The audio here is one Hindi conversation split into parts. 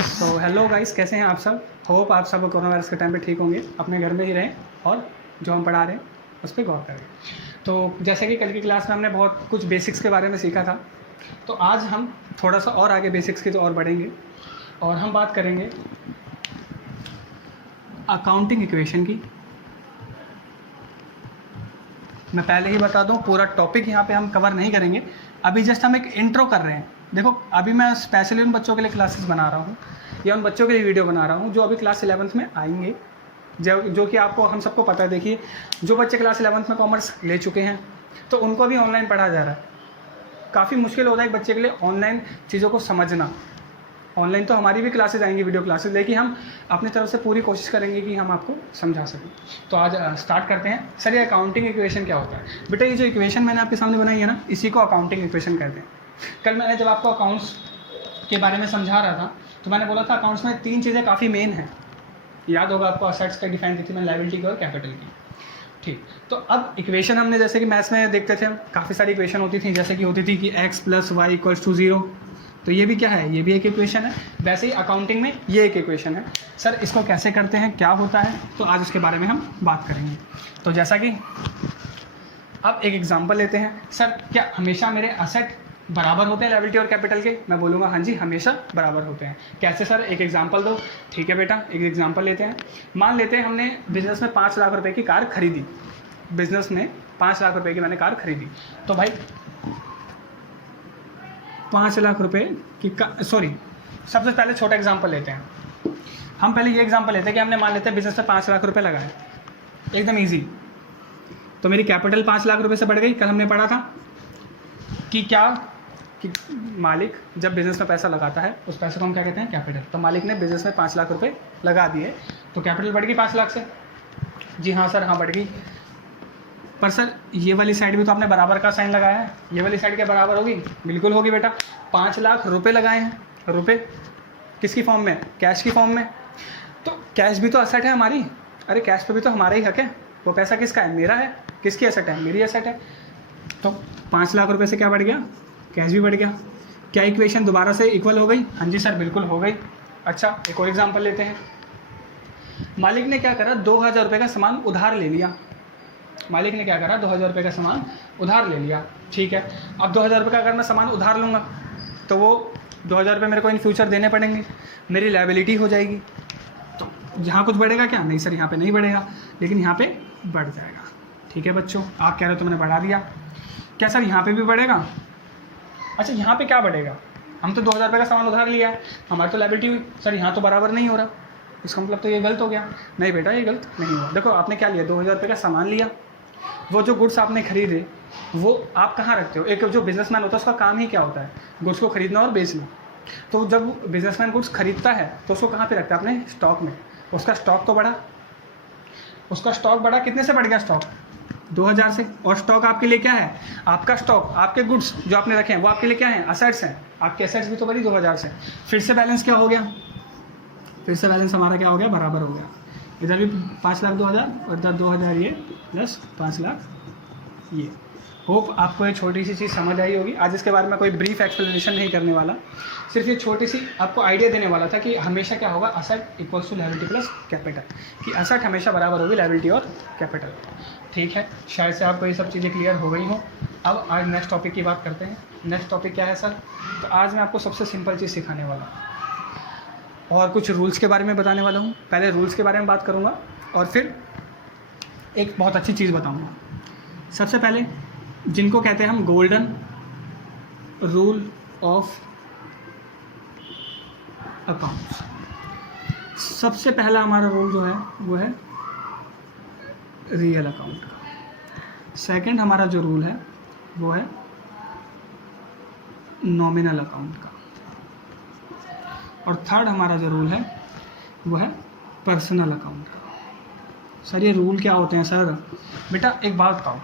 तो हेलो गाइस, कैसे हैं आप सब। होप आप सब कोरोना वायरस के टाइम पे ठीक होंगे, अपने घर में ही रहें और जो हम पढ़ा रहे हैं उस पर गौर करें। तो जैसे कि कल की क्लास में हमने बहुत कुछ बेसिक्स के बारे में सीखा था, तो आज हम थोड़ा सा और आगे बेसिक्स की तो और बढ़ेंगे और हम बात करेंगे अकाउंटिंग इक्वेशन की। मैं पहले ही बता दूं, पूरा टॉपिक यहाँ पे हम कवर नहीं करेंगे, अभी जस्ट हम एक इंट्रो कर रहे हैं। देखो, अभी मैं स्पेशली उन बच्चों के लिए क्लासेस बना रहा हूँ या उन बच्चों के लिए वीडियो बना रहा हूँ जो अभी क्लास 11th में आएंगे, जो कि आपको हम सबको पता है। देखिए, जो बच्चे क्लास 11th में कॉमर्स ले चुके हैं तो उनको भी ऑनलाइन पढ़ाया जा रहा है। काफ़ी मुश्किल होता है एक बच्चे के लिए ऑनलाइन चीज़ों को समझना। ऑनलाइन तो हमारी भी क्लासेज आएंगी, वीडियो क्लासेज, लेकिन हम अपनी तरफ से पूरी कोशिश करेंगे कि हम आपको समझा सकें। तो आज स्टार्ट करते हैं। सर, ये अकाउंटिंग इक्वेशन क्या होता है? बेटा, ये जो इक्वेशन मैंने आपके सामने बनाई है ना, इसी को अकाउंटिंग इक्वेशन कहते हैं। कल मैंने जब आपको अकाउंट्स के बारे में समझा रहा था तो मैंने बोला था अकाउंट्स में 3 चीज़ें काफ़ी मेन हैं। याद होगा आपको, असेट्स का डिफाइन की थी मैंने, लायबिलिटी की और कैपिटल की। ठीक, तो अब इक्वेशन हमने जैसे कि मैथ्स में देखते थे, काफ़ी सारी इक्वेशन होती थी, जैसे कि होती थी कि x + y = 0। तो ये भी क्या है? ये भी एक इक्वेशन है। वैसे ही अकाउंटिंग में ये एक इक्वेशन है। सर, इसको कैसे करते हैं, क्या होता है, तो आज उसके बारे में हम बात करेंगे। तो जैसा कि अब एक एग्जांपल लेते हैं। सर, क्या हमेशा मेरे असेट बराबर होते हैं लायबिलिटी और कैपिटल के? मैं बोलूँगा हाँ जी, हमेशा बराबर होते हैं। कैसे सर? एक एग्जांपल दो। ठीक है बेटा, एक एग्जांपल लेते हैं। मान लेते हैं हमने बिजनेस में 5 लाख रुपए की कार खरीदी। बिजनेस में 5 लाख रुपए की मैंने कार खरीदी। तो भाई 5 लाख रुपए की सबसे पहले छोटा एग्जांपल लेते हैं। हम पहले ये एग्जांपल लेते हैं कि हमने मान लेते हैं बिजनेस में 5 लाख रुपए लगाए, एकदम इजी। तो मेरी कैपिटल 5 लाख रुपए से बढ़ गई। कल हमने पढ़ा था कि मालिक जब बिजनेस में पैसा लगाता है उस पैसे को हम क्या कहते हैं? कैपिटल। तो मालिक ने बिजनेस में 5 लाख रुपए लगा दिए, तो कैपिटल बढ़ गई 5 लाख से। जी हाँ सर, हाँ बढ़ गई। पर सर, ये वाली साइड भी तो आपने बराबर का साइन लगाया है, ये वाली साइड क्या बराबर होगी? बिल्कुल होगी बेटा। 5 लाख रुपए लगाए हैं, रुपए किसकी फॉर्म में? कैश की फॉर्म में। तो कैश भी तो असेट है हमारी। अरे कैश पे भी तो हमारा ही हक है। वो पैसा किसका है? मेरा है। किसकी एसेट है? मेरी एसेट है। तो 5 लाख रुपए से क्या बढ़ गया? कैश भी बढ़ गया। क्या इक्वेशन दोबारा से इक्वल हो गई? हाँ जी सर, बिल्कुल हो गई। अच्छा, एक और एग्जांपल लेते हैं। मालिक ने क्या करा? 2000 रुपये का सामान उधार ले लिया। मालिक ने क्या करा? 2000 रुपये का सामान उधार ले लिया। ठीक है, अब 2000 रुपये का अगर मैं सामान उधार लूँगा तो वो 2000 रुपये मेरे को इन फ्यूचर देने पड़ेंगे, मेरी लायबिलिटी हो जाएगी। तो यहाँ कुछ बढ़ेगा क्या? नहीं सर, यहाँ पे नहीं बढ़ेगा, लेकिन यहाँ पे बढ़ जाएगा। ठीक है बच्चों, आप कह रहे हो तो मैंने बढ़ा दिया। क्या सर यहाँ पे भी बढ़ेगा? अच्छा, यहाँ पे क्या बढ़ेगा? हम तो 2000 रुपये का सामान उधार लिया है, हमारी तो लायबिलिटी हुई। सर यहाँ तो बराबर नहीं हो रहा, इसका मतलब तो ये गलत हो गया। नहीं बेटा, ये गलत नहीं हुआ। देखो, आपने क्या लिया? 2000 रुपये का सामान लिया। वो जो गुड्स आपने खरीदे वो आप कहाँ रखते हो? एक जो बिजनेसमैन होता है उसका काम ही क्या होता है? गुड्स को खरीदना और बेचना। तो जब बिजनेसमैन गुड्स खरीदता है तो उसको कहाँ पे रखता है? अपने स्टॉक में। उसका स्टॉक तो बढ़ा, उसका स्टॉक बढ़ा। कितने से बढ़ गया स्टॉक? 2000 से। और स्टॉक आपके लिए क्या है? आपका स्टॉक, आपके गुड्स जो आपने रखे हैं वो आपके लिए क्या है? असेट्स हैं। आपके असेट्स भी तो बढ़ी 2000 से। फिर से बैलेंस क्या हो गया? फिर से बैलेंस हमारा क्या हो गया? बराबर हो गया। इधर भी 5 लाख 2000 और इधर 2000 ये प्लस 5 लाख ये। होप आपको ये छोटी सी चीज़ समझ आई होगी। आज इसके बारे में कोई ब्रीफ एक्सप्लेनेशन नहीं करने वाला, सिर्फ ये छोटी सी आपको आइडिया देने वाला था कि हमेशा क्या होगा? Asset equals to liability plus capital, कि असेट हमेशा बराबर होगी लायबिलिटी और कैपिटल। ठीक है, शायद से आपको ये सब चीज़ें क्लियर हो गई हो। अब आज नेक्स्ट टॉपिक की बात करते हैं। नेक्स्ट टॉपिक क्या है सर? तो आज मैं आपको सबसे सिंपल चीज़ सिखाने वाला हूँ और कुछ रूल्स के बारे में बताने वाला हूँ। पहले रूल्स के बारे में बात करूँगा और फिर एक बहुत अच्छी चीज़ बताऊँगा। सबसे पहले जिनको कहते हैं हम गोल्डन रूल ऑफ अकाउंट्स, सबसे पहला हमारा रूल जो है वो है रियल अकाउंट का। सेकंड हमारा जो रूल है वो है नॉमिनल अकाउंट का। और थर्ड हमारा जो रूल है वो है पर्सनल अकाउंट का। सर, ये रूल क्या होते हैं सर? बेटा, एक बात बताओ,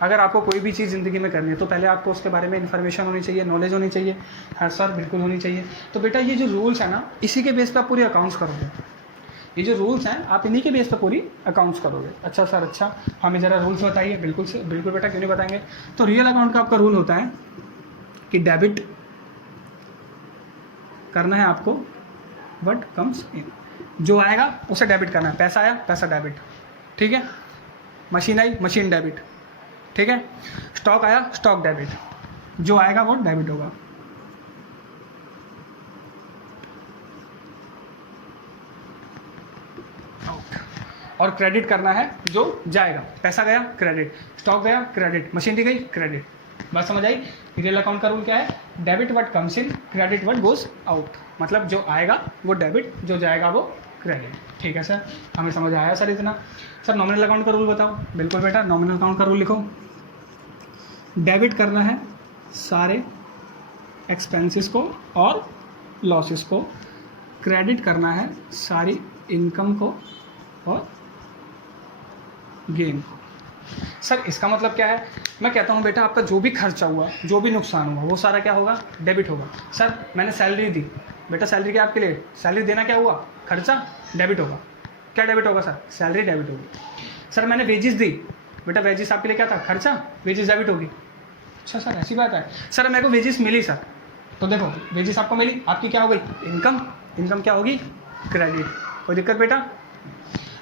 अगर आपको कोई भी चीज़ ज़िंदगी में करनी है तो पहले आपको उसके बारे में इन्फॉर्मेशन होनी चाहिए, नॉलेज होनी चाहिए। हाँ सर, बिल्कुल होनी चाहिए। तो बेटा, ये जो रूल्स है ना, इसी के बेस पे आप पूरी अकाउंट्स करोगे। ये जो रूल्स हैं आप इन्हीं के बेस पे पूरी अकाउंट्स करोगे। अच्छा सर, अच्छा, हमें ज़रा रूल्स बताइए। बिल्कुल से बिल्कुल बेटा, क्यों नहीं बताएंगे। तो रियल अकाउंट का आपका रूल होता है कि डेबिट करना है आपको व्हाट कम्स इन, जो आएगा उसे डेबिट करना है। पैसा आया, पैसा डेबिट, ठीक है। मशीन आई, मशीन डेबिट, ठीक है। स्टॉक आया, स्टॉक डेबिट, जो आएगा वो डेबिट होगा। और क्रेडिट करना है जो जाएगा। पैसा गया क्रेडिट, स्टॉक गया क्रेडिट, मशीनरी गई क्रेडिट। बात समझ आई? रियल अकाउंट का रूल क्या है? Debit what comes in, credit what goes out. मतलब जो आएगा वो डेबिट, जो जाएगा वो क्रेडिट। ठीक है सर, हमें समझ आया सर इतना। सर नॉमिनल अकाउंट का रूल बताओ। बिल्कुल बेटा, नॉमिनल अकाउंट का रूल लिखो। डेबिट करना है सारे एक्सपेंसेस को और लॉसेस को, क्रेडिट करना है सारी इनकम को और गेन को। सर इसका मतलब क्या है? मैं कहता हूँ बेटा आपका जो भी खर्चा हुआ, जो भी नुकसान हुआ, वो सारा क्या होगा? डेबिट होगा। सर मैंने सैलरी दी, बेटा सैलरी क्या आपके लिए? सैलरी देना क्या हुआ? खर्चा, डेबिट होगा। क्या डेबिट होगा सर? सैलरी डेबिट होगी। सर मैंने वेजिस दी, बेटा वेजिस आपके लिए क्या था? खर्चा, वेजिस डेबिट होगी। अच्छा सर ऐसी बात है। सर मेरे को वेजिस मिली सर, तो देखो वेजिस आपको मिली, आपकी क्या हो गई? इनकम। इनकम क्या होगी? क्रेडिट। कोई दिक्कत बेटा?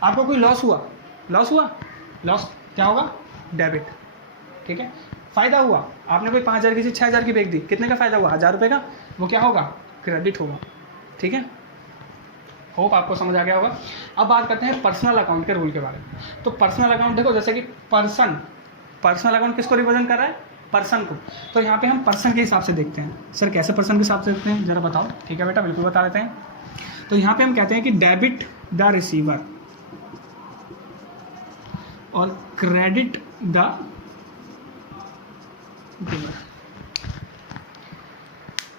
आपको कोई लॉस हुआ, लॉस हुआ, लॉस क्या होगा? डेबिट, ठीक है। फ़ायदा हुआ, आपने कोई 5,000 की चीज़ 6,000 की बेच दी, कितने का फ़ायदा हुआ? 1,000 रुपये का, वो क्या होगा? क्रेडिट होगा, ठीक है। होप आपको समझ आ गया होगा। अब बात करते हैं पर्सनल अकाउंट के रूल के बारे में। तो पर्सनल अकाउंट देखो, जैसे कि पर्सनल अकाउंट किसको रिप्रेजेंट कर रहा है? पर्सन को। तो यहाँ पे हम पर्सन के हिसाब से देखते हैं। सर कैसे पर्सन के हिसाब से देखते हैं, ज़रा बताओ। ठीक है बेटा, बिल्कुल बता देते हैं। तो यहाँ पे हम कहते हैं कि डेबिट द रिसीवर और क्रेडिट द गिवर।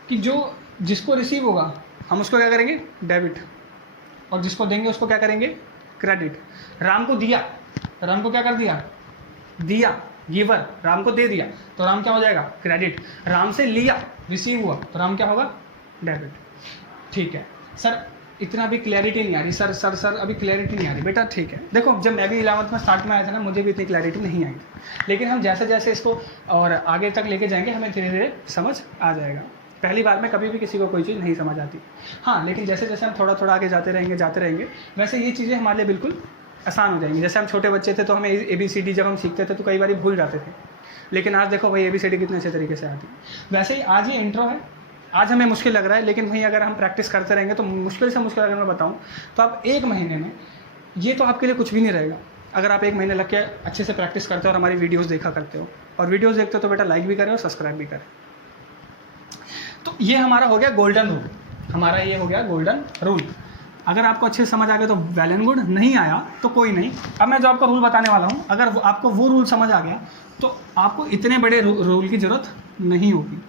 कि जो जिसको रिसीव होगा हम उसको क्या करेंगे? डेबिट, और जिसको देंगे उसको क्या करेंगे? क्रेडिट। राम को दिया, राम को क्या कर दिया? दिया, गिवर, राम को दे दिया, तो राम क्या हो जाएगा? क्रेडिट। राम से लिया, रिसीव हुआ, तो राम क्या होगा? डेबिट। ठीक है सर, इतना भी क्लैरिटी नहीं आ रही सर। सर अभी क्लैरिटी नहीं आ रही बेटा। ठीक है, देखो जब मैं भी 11th में स्टार्ट में आया था ना, मुझे भी इतनी क्लैरिटी नहीं आई, लेकिन हम जैसे जैसे इसको और आगे तक लेके जाएंगे हमें धीरे धीरे समझ आ जाएगा। पहली बार में कभी भी किसी को कोई चीज़ नहीं समझ आती। हाँ, लेकिन जैसे जैसे हम थोड़ा थोड़ा आगे जाते रहेंगे वैसे ये चीज़ें हमारे लिए बिल्कुल आसान हो जाएंगी। जैसे हम छोटे बच्चे थे तो हमें ABCD जब हम सीखते थे तो कई बार भूल जाते थे, लेकिन आज देखो भाई ABCD कितने अच्छे तरीके से आती है। वैसे ही आज ये इंट्रो है, आज हमें मुश्किल लग रहा है, लेकिन भाई अगर हम प्रैक्टिस करते रहेंगे तो मुश्किल से मुश्किल अगर मैं बताऊँ तो आप 1 महीने में, ये तो आपके लिए कुछ भी नहीं रहेगा अगर आप 1 महीने लग के अच्छे से प्रैक्टिस करते हो और हमारी वीडियोस देखा करते हो। और वीडियोस देखते हो तो बेटा लाइक भी करें और सब्सक्राइब भी करें। तो ये हमारा हो गया गोल्डन रूल, हमारा ये हो गया गोल्डन रूल। अगर आपको अच्छे से समझ आ गया तो वेल एंड गुड, नहीं आया तो कोई नहीं। अब मैं जो आपको रूल बताने वाला हूँ, अगर आपको वो रूल समझ आ गया तो आपको इतने बड़े रूल की ज़रूरत नहीं होगी।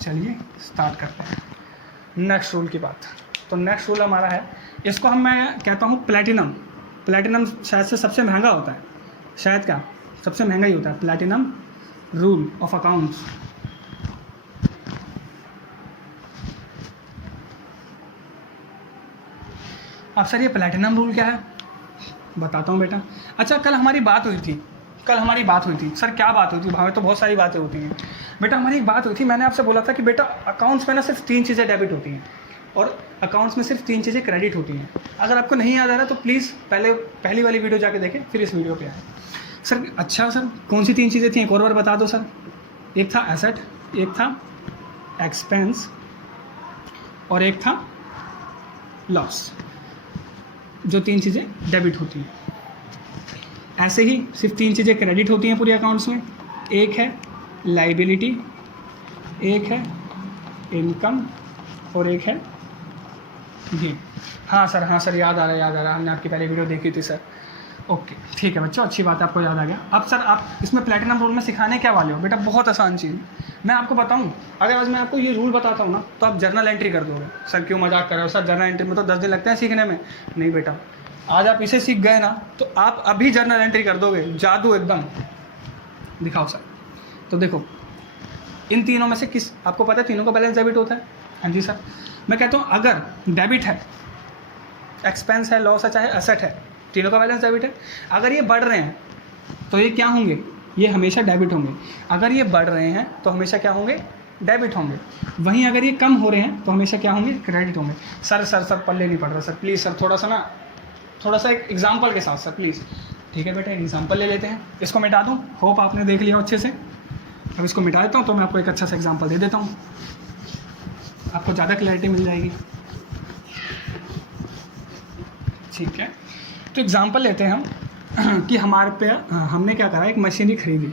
चलिए स्टार्ट करते हैं नेक्स्ट रूल की बात। तो नेक्स्ट रूल हमारा है, इसको मैं कहता हूँ प्लैटिनम। प्लैटिनम शायद से सबसे महंगा होता है, शायद क्या सबसे महंगा ही होता है, प्लैटिनम रूल ऑफ अकाउंट्स। अब सर ये प्लैटिनम रूल क्या है? बताता हूँ बेटा। अच्छा, कल हमारी बात हुई थी, सर क्या बात हुई थी? हमें तो बहुत सारी बातें होती हैं बेटा। हमारी एक बात हुई थी, मैंने आपसे बोला था कि बेटा अकाउंट्स में ना सिर्फ 3 चीज़ें डेबिट होती हैं और अकाउंट्स में सिर्फ 3 चीज़ें क्रेडिट होती हैं। अगर आपको नहीं याद आ रहा तो प्लीज़ पहली वाली वीडियो जाके देखें, फिर इस वीडियो पे आए। सर अच्छा सर कौन सी 3 चीज़ें थी, एक और बार बता दो सर। एक था एसेट, एक था एक्सपेंस और एक था लॉस, जो 3 चीज़ें डेबिट होती हैं। ऐसे ही सिर्फ 3 चीज़ें क्रेडिट होती हैं पूरे अकाउंट्स में। एक है लाइबिलिटी, एक है इनकम और एक है गेन। हाँ सर याद आ रहा है, हमने आपकी पहले वीडियो देखी थी सर। ओके ठीक है बच्चों, अच्छी बात है आपको याद आ गया। अब सर आप इसमें प्लैटिनम रूल में सिखाने क्या वाले हो बेटा? बहुत आसान चीज़ मैं आपको बताऊं। अगर आज मैं आपको ये रूल बताता हूँ ना तो आप जर्नल एंट्री कर दोगे। सर क्यों मजाक कर रहे हो सर, जर्नल एंट्री में तो 10 दिन लगते हैं सीखने में। नहीं बेटा, आज आप इसे सीख गए ना तो आप अभी जर्नल एंट्री कर दोगे, जादू एकदम। दिखाओ सर। तो देखो इन तीनों में से किस, आपको पता है तीनों का बैलेंस डेबिट होता है? हाँ जी सर। मैं कहता हूँ अगर डेबिट है, एक्सपेंस है, लॉस है, चाहे एसेट है, तीनों का बैलेंस डेबिट है। अगर ये बढ़ रहे हैं तो ये क्या होंगे? ये हमेशा डेबिट होंगे। अगर ये बढ़ रहे हैं तो हमेशा क्या होंगे? डेबिट होंगे। वहीं अगर ये कम हो रहे हैं तो हमेशा क्या होंगे, क्रेडिट होंगे। सर पल्ले नहीं पड़ रहा सर, प्लीज़ सर थोड़ा सा एक एग्जाम्पल के साथ सर प्लीज़। ठीक है बेटा, एक एग्जाम्पल ले लेते हैं, इसको मिटा दूँ, होप आपने देख लिया अच्छे से। अब इसको मिटा देता हूँ तो मैं आपको एक अच्छा सा एग्जाम्पल दे देता हूँ, आपको ज़्यादा क्लैरिटी मिल जाएगी। ठीक है, तो एग्जाम्पल लेते हैं हम कि हमारे पे हमने क्या करा, एक मशीनरी खरीदी,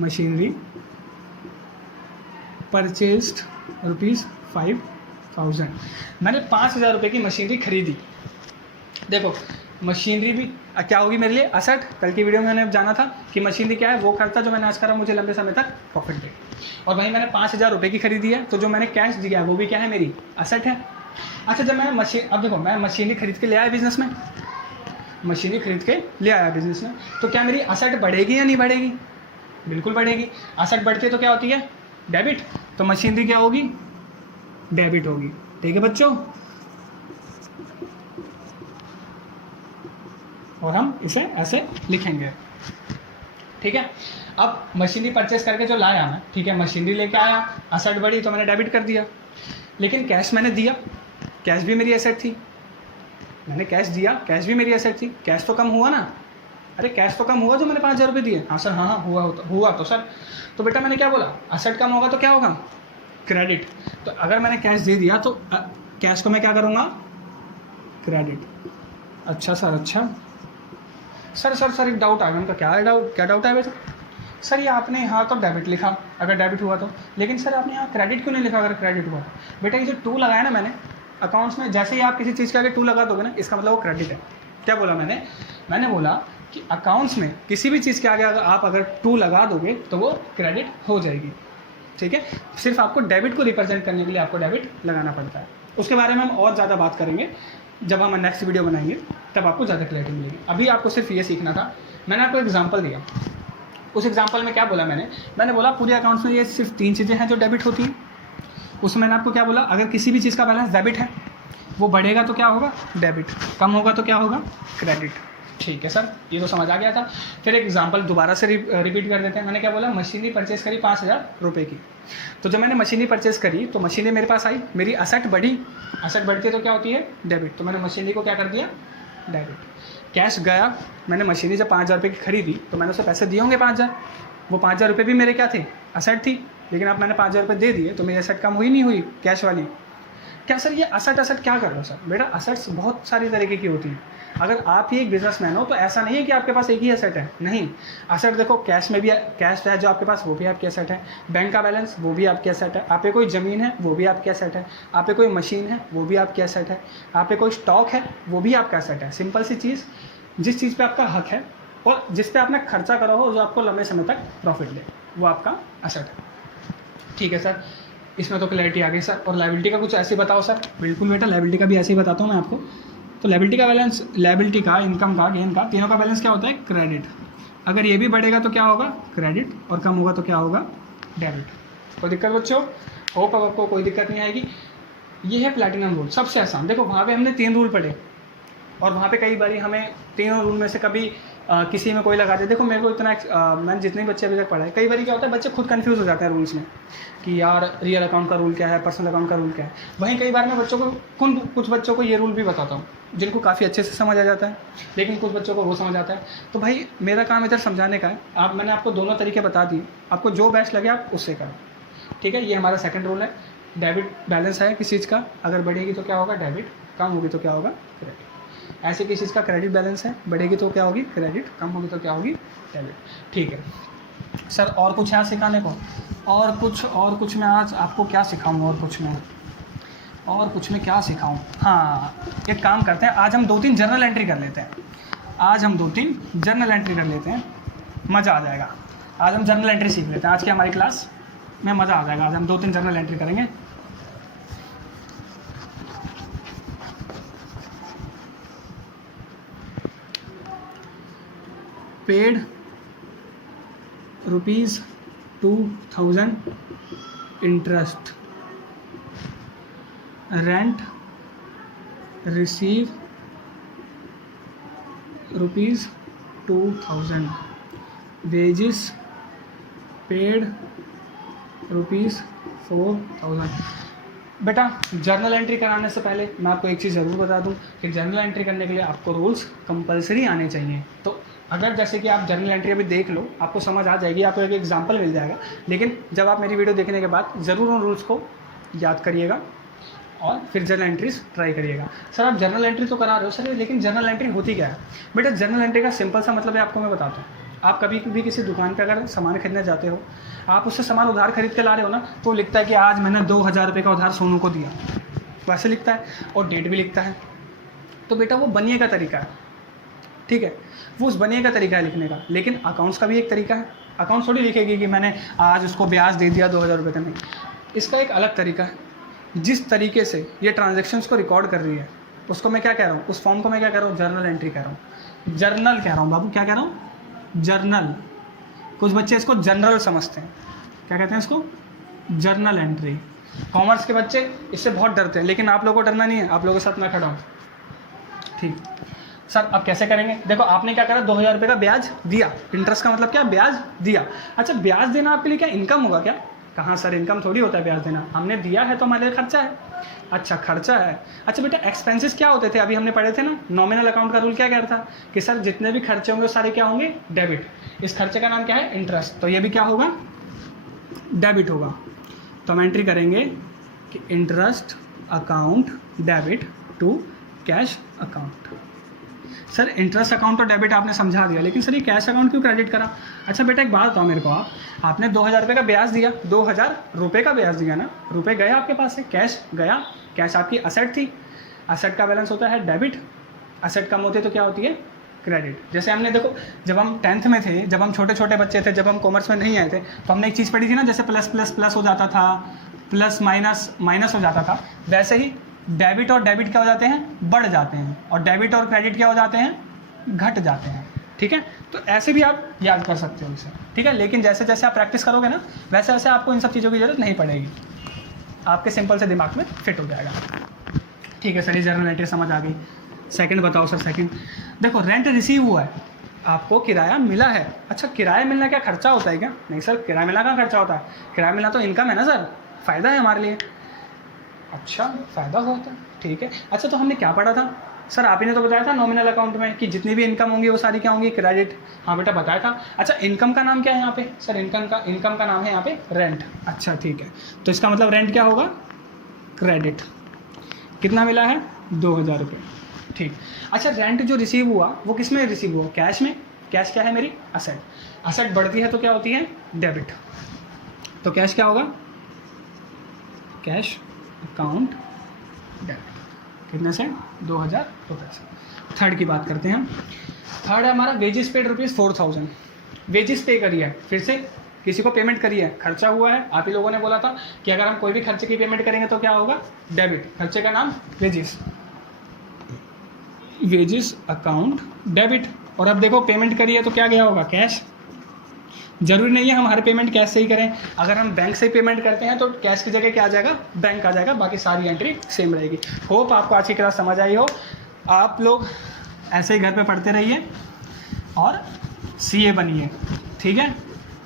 मशीनरी परचेस्ड ₹5,000। मैंने 5,000 रुपये की मशीनरी खरीदी। देखो मशीनरी भी क्या होगी मेरे लिए, असेट। कल की वीडियो में मैंने जाना था कि मशीनरी क्या है, वो खर्चा जो मैंने आज करा मुझे लंबे समय तक प्रॉफिट दे। और वहीं मैंने 5,000 रुपये की खरीदी है, तो जो मैंने कैश दिया है वो भी क्या है, मेरी असेट है। अच्छा, जब मैं अब देखो मैं मशीनरी खरीद के ले आया बिजनेस में, मशीनरी खरीद के ले आया बिजनेस में, तो क्या मेरी असेट बढ़ेगी या नहीं बढ़ेगी? बिल्कुल बढ़ेगी। असेट बढ़ती है तो क्या होती है, डेबिट। तो मशीनरी क्या होगी, डेबिट होगी। ठीक है बच्चों, और हम इसे ऐसे लिखेंगे। ठीक है, अब मशीनरी परचेस करके जो लाया मैं, ठीक है, मशीनरी लेके आया, असेट बढ़ी तो मैंने डेबिट कर दिया। लेकिन कैश मैंने दिया, कैश भी मेरी एसेट थी, मैंने कैश दिया, कैश भी मेरी एसेट थी, कैश तो कम हुआ ना। अरे कैश तो कम हुआ जो मैंने 5,000 रुपये दिए। हाँ सर, हाँ हुआ तो सर, तो बेटा मैंने क्या बोला, असेट कम होगा तो क्या होगा, क्रेडिट। तो अगर मैंने कैश दे दिया तो कैश को मैं क्या करूँगा, क्रेडिट। अच्छा सर, अच्छा सर एक डाउट आ गया उनका। क्या डाउट है बेटा? सर ये आपने यहाँ तो डेबिट लिखा अगर डेबिट हुआ तो, लेकिन सर आपने यहाँ क्रेडिट क्यों नहीं लिखा अगर क्रेडिट हुआ? बेटा ये जो 2 लगाया ना मैंने अकाउंट्स में, जैसे ही आप किसी चीज़ के आगे 2 लगा दोगे ना, इसका मतलब वो क्रेडिट है। क्या बोला मैंने बोला कि अकाउंट्स में किसी भी चीज़ के आगे अगर आप 2 लगा दोगे तो वो क्रेडिट हो जाएगी। ठीक है, सिर्फ आपको डेबिट को रिप्रेजेंट करने के लिए आपको डेबिट लगाना पड़ता है। उसके बारे में हम और ज़्यादा बात करेंगे जब हम नेक्स्ट वीडियो बनाएंगे, तब आपको ज़्यादा क्लैरिटी मिलेगी। अभी आपको सिर्फ ये सीखना था। मैंने आपको एग्जांपल दिया, उस एग्जांपल में क्या बोला मैंने बोला पूरे अकाउंट्स में ये सिर्फ 3 चीज़ें हैं जो डेबिट होती हैं। उसमें मैंने आपको क्या बोला, अगर किसी भी चीज़ का बैलेंस डेबिट है, वो बढ़ेगा तो क्या होगा, डेबिट, कम होगा तो क्या होगा, क्रेडिट। ठीक है सर, ये तो समझ आ गया था। फिर एक एग्जांपल दोबारा से रिपीट कर देते हैं। मैंने क्या बोला, मशीनरी परचेस करी 5,000 रुपये की। तो जब मैंने मशीनरी परचेस करी तो मशीनरी मेरे पास आई, मेरी असेट बढ़ी, असेट बढ़ती है तो क्या होती है, डेबिट। तो मैंने मशीनरी को क्या कर दिया, डेबिट। कैश गया, मैंने मशीनरी जब 5,000 रुपये की खरीदी तो मैंने उसे पैसे दिए होंगे 5,000, वो 5,000 रुपये भी मेरे क्या थे, असेट थी। लेकिन अब मैंने 5,000 रुपये दे दिए तो मेरी असेट कम हुई नहीं हुई, कैश वाली। क्या सर ये असेट क्या कर रहा है सर? बेटा असेट्स बहुत सारी तरीके की होती हैं। अगर आप ही एक बिजनेसमैन हो तो ऐसा नहीं है कि आपके पास एक ही एसेट है, नहीं। असेट देखो, कैश में भी कैश है जो आपके पास, वो भी आपकी एसेट है। बैंक का बैलेंस, वो भी आपकी एसेट है। आप पे कोई ज़मीन है, वो भी आपकी एसेट है। आप पे कोई मशीन है, वो भी आपकी एसेट है। आप पे कोई स्टॉक है, वो भी आपका एसेट है। सिंपल सी चीज़, जिस चीज़ पे आपका हक है और जिस पे आपने खर्चा करा हो, जो आपको लंबे समय तक प्रॉफिट दे, वो आपका एसेट है। ठीक है सर, इसमें तो क्लैरिटी आ गई सर। और लायबिलिटी का कुछ ऐसे बताओ सर। बिल्कुल बेटा, लायबिलिटी का भी ऐसे ही बताता हूँ मैं आपको। तो लायबिलिटी का बैलेंस, लायबिलिटी का, इनकम का, गेन का, तीनों का बैलेंस क्या होता है, क्रेडिट। अगर ये भी बढ़ेगा तो क्या होगा, क्रेडिट, और कम होगा तो क्या होगा, डेबिट। कोई दिक्कत बच्चों? होप अब आपको कोई दिक्कत नहीं आएगी। ये है प्लैटिनम रूल, सबसे आसान। देखो वहाँ पे हमने 3 रूल पढ़े और वहाँ पे कई बारी हमें तीनों रूल में से कभी किसी में कोई लगा दे। देखो मेरे को इतना मैंने जितने भी बच्चे अभी तक पढ़ा है, कई बारी क्या होता है, बच्चे खुद कंफ्यूज हो जाते हैं रूल्स में कि यार रियल अकाउंट का रूल क्या है, पर्सनल अकाउंट का रूल क्या है। वहीं कई बार मैं बच्चों को कुछ बच्चों को ये रूल भी बताता हूँ जिनको काफ़ी अच्छे से समझ आ जाता है, लेकिन कुछ बच्चों को वो समझ आता है। तो भाई मेरा काम इधर समझाने का है। मैंने आपको दोनों तरीके बता दिए, आपको जो बेस्ट लगे आप उससे करें। ठीक है, ये हमारा सेकंड रूल है। डेबिट बैलेंस है किसी चीज़ का, अगर बढ़ेगी तो क्या होगा, डेबिट, कम होगी तो क्या होगा, क्रेडिट। ऐसे किसी चीज़ का क्रेडिट बैलेंस है, बढ़ेगी तो क्या होगी, क्रेडिट, कम होगी तो क्या होगी, डेबिट। ठीक है सर, और कुछ है सिखाने को? और कुछ मैं आज आपको क्या सिखाऊँ? और कुछ मैं क्या सिखाऊँ? हाँ, एक काम करते हैं, आज हम 2-3 जर्नल एंट्री कर लेते हैं। मज़ा आ जाएगा। आज हम जर्नल एंट्री सीख लेते हैं। आज की हमारी क्लास में मज़ा आ जाएगा। आज हम 2-3 जर्नल एंट्री करेंगे। Paid ₹2,000 interest, rent receive ₹2,000, wages paid ₹4,000। बेटा जर्नल एंट्री कराने से पहले मैं आपको एक चीज़ ज़रूर बता दूं कि जर्नल एंट्री करने के लिए आपको रूल्स कंपलसरी आने चाहिए। तो अगर जैसे कि आप जर्नल एंट्री अभी देख लो, आपको समझ आ जाएगी, आपको एक एग्जांपल मिल जाएगा, लेकिन जब आप मेरी वीडियो देखने के बाद ज़रूर उन रूल्स को याद करिएगा और फिर जर्नल एंट्रीज ट्राई करिएगा। सर आप जर्नल एंट्री तो करा रहे हो सर, लेकिन जर्नल एंट्री होती क्या है? बेटा जर्नल एंट्री का सिंपल सा मतलब है, आपको मैं बताता हूँ। आप कभी भी किसी दुकान पे अगर सामान खरीदने जाते हो, आप उससे सामान उधार खरीद के ला रहे हो ना, तो लिखता है कि आज मैंने 2,000 रुपये का उधार सोनू को दिया, वैसे लिखता है, और डेट भी लिखता है। तो बेटा वो बनिए का तरीका है, ठीक है, वो उस बनिए का तरीका है लिखने का। लेकिन अकाउंट्स का भी एक तरीका है। अकाउंट्स थोड़ी लिखेगी कि मैंने आज उसको ब्याज दे दिया 2,000 रुपये का, नहीं। इसका एक अलग तरीका है। जिस तरीके से ये ट्रांजैक्शंस को रिकॉर्ड कर रही है, उसको मैं क्या कह रहा हूँ, उस फॉर्म को मैं क्या कह रहा हूँ, जर्नल एंट्री कह रहा हूँ। जर्नल कह रहा हूँ बाबू, क्या कह रहा हूँ, जर्नल। कुछ बच्चे इसको जनरल समझते हैं, क्या कहते हैं इसको, जर्नल एंट्री। कॉमर्स के बच्चे इससे बहुत डरते हैं, लेकिन आप लोगों को डरना नहीं है, आप लोगों के साथ मैं खड़ा हूँ, ठीक। सर अब कैसे करेंगे? देखो आपने क्या करा, 2,000 रुपये का ब्याज दिया। इंटरेस्ट का मतलब क्या, ब्याज दिया। अच्छा ब्याज देना आपके लिए क्या इनकम होगा क्या? कहाँ सर, इनकम थोड़ी होता है ब्याज देना, हमने दिया है तो हमारे लिए खर्चा है। अच्छा खर्चा है। अच्छा बेटा एक्सपेंसेस क्या होते थे, अभी हमने पढ़े थे ना, नॉमिनल अकाउंट का रूल क्या कह रहा था कि सर जितने भी खर्चे होंगे वो सारे क्या होंगे, डेबिट। इस खर्चे का नाम क्या है, इंटरेस्ट, तो ये भी क्या होगा, डेबिट होगा। तो हम एंट्री करेंगे कि interest account debit to cash account. Sir interest account और डेबिट आपने समझा दिया, लेकिन सर ये कैश अकाउंट क्यों क्रेडिट करा? अच्छा बेटा एक बात बताओ मेरे को, आपने 2,000 रुपये का ब्याज दिया, 2,000 रुपये का ब्याज दिया ना, रुपये गया आपके पास से, कैश गया, कैश आपकी असेट थी, असेट का बैलेंस होता है डेबिट, असेट कम होती है तो क्या होती है, क्रेडिट। जैसे हमने देखो जब हम 10th में थे, जब हम छोटे छोटे बच्चे थे, जब हम कॉमर्स में नहीं आए थे, तो हमने एक चीज़ पढ़ी थी ना, जैसे प्लस प्लस प्लस हो जाता था, प्लस माइनस माइनस हो जाता था, वैसे ही डेबिट और डेबिट क्या हो जाते हैं, बढ़ जाते हैं, और डेबिट और क्रेडिट क्या हो जाते हैं, घट जाते हैं, ठीक है। तो ऐसे भी आप याद कर सकते हो इसे, ठीक है। लेकिन जैसे जैसे आप प्रैक्टिस करोगे ना, वैसे वैसे आपको इन सब चीज़ों की जरूरत नहीं पड़ेगी, आपके सिंपल से दिमाग में फिट हो जाएगा, ठीक है। सर ये जर्नल एंट्री समझ आ गई। सेकंड बताओ सर, सेकंड देखो, रेंट रिसीव हुआ है, आपको किराया मिला है। अच्छा किराया मिलना क्या खर्चा होता है क्या? नहीं सर, किराया मिलना कहाँ खर्चा होता है, किराया मिलना तो इनकम है ना सर, फ़ायदा है हमारे लिए। अच्छा फ़ायदा होता है, ठीक है। अच्छा तो हमने क्या पढ़ा था सर, आप ही ने तो बताया था नॉमिनल अकाउंट में कि जितनी भी इनकम होंगी वो सारी क्या होंगी, क्रेडिट। हाँ बेटा बताया था। अच्छा इनकम का नाम क्या है यहाँ पे सर, इनकम का नाम है यहाँ पे रेंट। अच्छा ठीक है, तो इसका मतलब रेंट क्या होगा, क्रेडिट। कितना मिला है, 2,000 रुपये, ठीक। अच्छा रेंट जो रिसीव हुआ वो किस में रिसीव हुआ, कैश में। कैश क्या है मेरी, असेट। असेट बढ़ती है तो क्या होती है, डेबिट। तो कैश क्या होगा, कैश अकाउंट डेबिट। कितने से, 2,000 रुपये से। थर्ड की बात करते हैं। थर्ड है हमारा वेजेस पेड ₹4,000। वेजेस पे करी है, फिर से किसी को पेमेंट करी है, खर्चा हुआ है। आप ही लोगों ने बोला था कि अगर हम कोई भी खर्चे की पेमेंट करेंगे तो क्या होगा, डेबिट। खर्चे का नाम वेजेस, वेजेस अकाउंट डेबिट। और अब देखो पेमेंट करी है तो क्या गया होगा, कैश। जरूरी नहीं है हम हर पेमेंट कैश से ही करें, अगर हम बैंक से ही पेमेंट करते हैं तो कैश की जगह क्या आ जाएगा, बैंक आ जाएगा, बाकी सारी एंट्री सेम रहेगी। होप आपको आज की क्लास समझ आई हो। आप लोग ऐसे ही घर पे पढ़ते रहिए और सीए बनिए, ठीक है।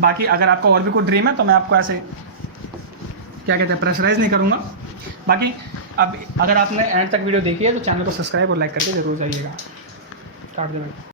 बाकी अगर आपका और भी कोई ड्रीम है तो मैं आपको ऐसे क्या कहते हैं प्रेशराइज नहीं करूँगा। बाकी अब अगर आपने एंड तक वीडियो देखी है तो चैनल को सब्सक्राइब और लाइक करके जरूर जाइएगा। काट दो।